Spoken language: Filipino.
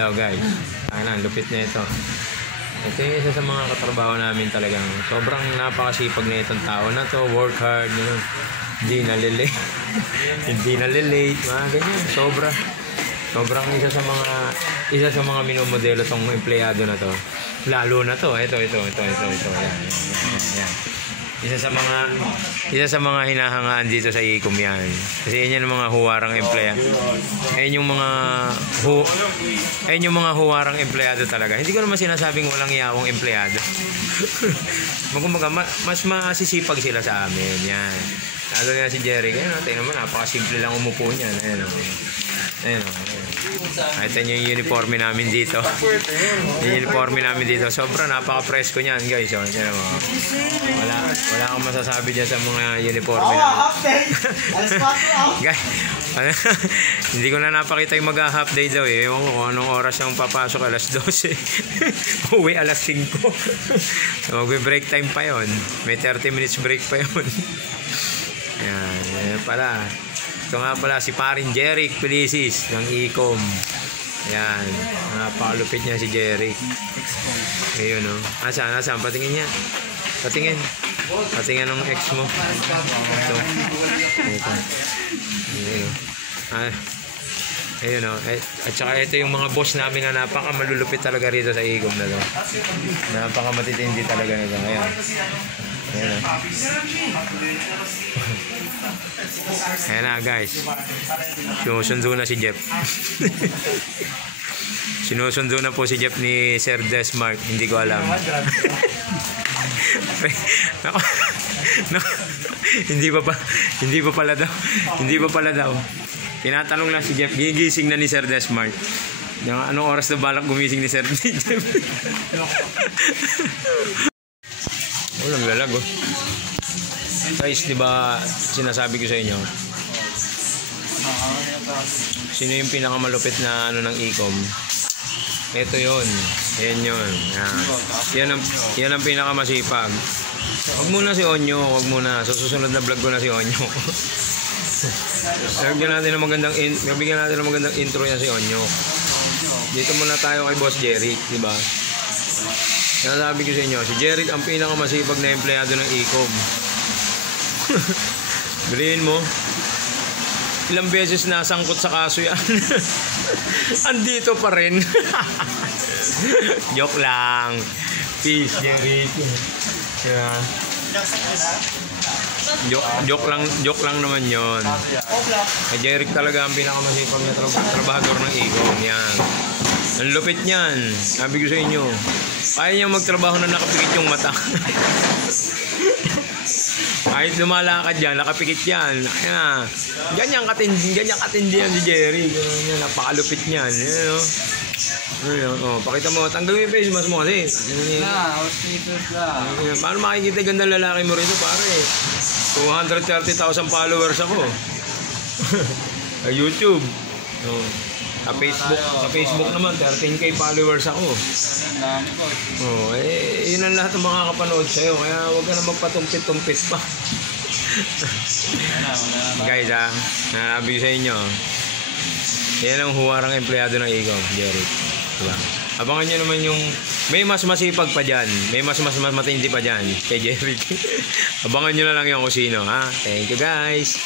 daw guys. Ang lupit na ito. Ito yung isa sa mga katrabaho namin talagang sobrang napakasipag na itong tao na to. Work hard, you know. Hindi nalilate. Hindi nalilate. Mga ganyan. Sobrang isa sa mga minumodelo tong empleyado na to. Lalo na to. Ito. Yan. Isa sa mga hinahangaan dito sa Ecom yan. Kasi yan yung mga huwarang empleyado. Ayun yung mga huwarang empleyado talaga. Hindi ko naman sinasabing walang iyawang empleyado. Mas masisipag sila sa amin. Yan. Lalo na si Jerry. Kaya natin naman, napakasimple lang umupo niyan. Ayun. Ito yung uniforme namin dito. Sobrra napaka-presko niyan, guys. Wala akong masasabi dyan sa mga uniforme namin. Guys, hindi ko na napakita yung mag-half day daw eh. Ewan ko kung anong oras yung papasok, alas 12. Uwi alas 5. Mag-break time pa yon. May 30 minutes break pa yon. Yan pala. Ito nga pala si parin Jeric Felicis ng Ecom. Yan. Napakalupit niya si Jeric. Ayun o. Nasaan? Patingin niya. Patingin ng ex mo. Ito. Ayun o. At saka ito yung mga boss namin na napakamalulupit talaga rito sa Ecom na to. Napakamatitindi talaga nito. Ayan o. Ayan na guys. Sinusundo na si Jeff. Sinusundo na po si Jeff ni Sir Desmark. Hindi ko alam. Hindi pa pala daw. Tinatanong lang si Jeff. Gigising na ni Sir Desmark. Anong oras na balak gumising ni Sir Jeff? Walang lalag oh. Guys, di ba sinasabi ko sa inyo, sino yung pinakamalupit na ng Ecom? Ito yun. Yan. Yan ang pinakamasipag. Wag muna si Onyo. Sa susunod na vlog ko na si Onyo. Bigyan natin ng magandang intro yan si Onyo. Dito muna tayo kay Boss Jerry, di ba? Sinasabi ko sa inyo, si Jerry ang pinakamasipag na empleyado ng Ecom. Bilhin mo, ilang beses nasangkot sa kaso yan. Andito pa rin. Joke lang. Peace, Jerry. Yeah. Joke lang naman yon. Kay Jeric talaga ang pinakamasipag na trabahador ng Ecom. Yan. Ang lupit niyan. Sabi ko sa inyo, kaya niya magtrabaho na nakapikit yung mata. Kahit lumalakad yan, nakapikit yan. Ganyan katindi yan si Jerry. Napakalupit niyan. Pakita mo, tanggalin mo yung face mask mo kasi. Paano makikita gandang lalaki mo rito, pare? 230,000 followers ako. Sa YouTube. Sa Facebook naman 13k followers ako. Yun ang lahat ng mga kapanood sa'yo. Kaya huwag ka na magpatumpit-tumpit pa. Guys nasabi sa inyo, yan ang huwarang empleyado ng Ecom, Jerry. Diba? Abangan nyo naman yung may mas masipag pa dyan. May mas matindi pa dyan kay Jerry. Abangan nyo na lang yung kung sino. Thank you guys.